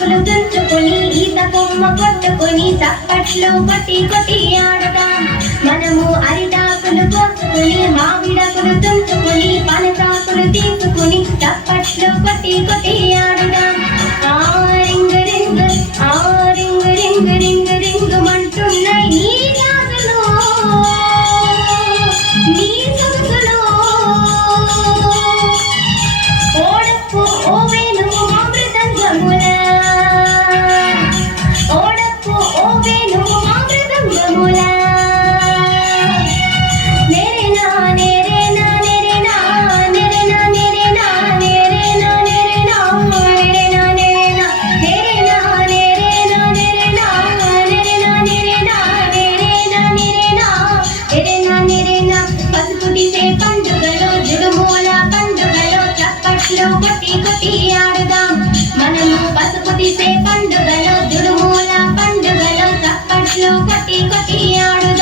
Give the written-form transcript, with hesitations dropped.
అరిటాకులు తుంచుకొని ఈత కొమ్మ కొట్టుకొని చప్పట్లు కొట్టి కొట్టి ఆడదాం. మనము అరిటాకులు కోసుకొని మామిడాకులు తుంచుకొని పనసాకులు తీసుకొని చప్పట్లు కొట్టి కొట్టి ఆడదాం. ఆ రింగ్ రింగ్ ఆ రింగ్ రింగ్ రింగ్ రింగ్ మంటున్నాయి నీ గాజులు నీ సొగసులు. ఓడప్పు ఓ వేణువు మా మృదంగముల ఓడప్పు ఓ వేణువు మా మృదంగముల. నెరెనా నెరెనా నెరెనా నెరెనా నెరెనా నెరెనా నెరెనా నెరెనా నెరెనా నెరెనా నెరెనా నెరెనా నెరెనా నెరెనా నెరెనా నెరెనా నెరెనా. పసుపు తీసే పండుగలో జుడుమూల పండుగలో చప్పట్లు కొట్టి కొట్టి ఆడుదాం. మనము పసుపు తీసే పండుగలో జుడుమూల పండుగలో చప్పట్లు కొట్టి కొట్టి ఆడుదాం.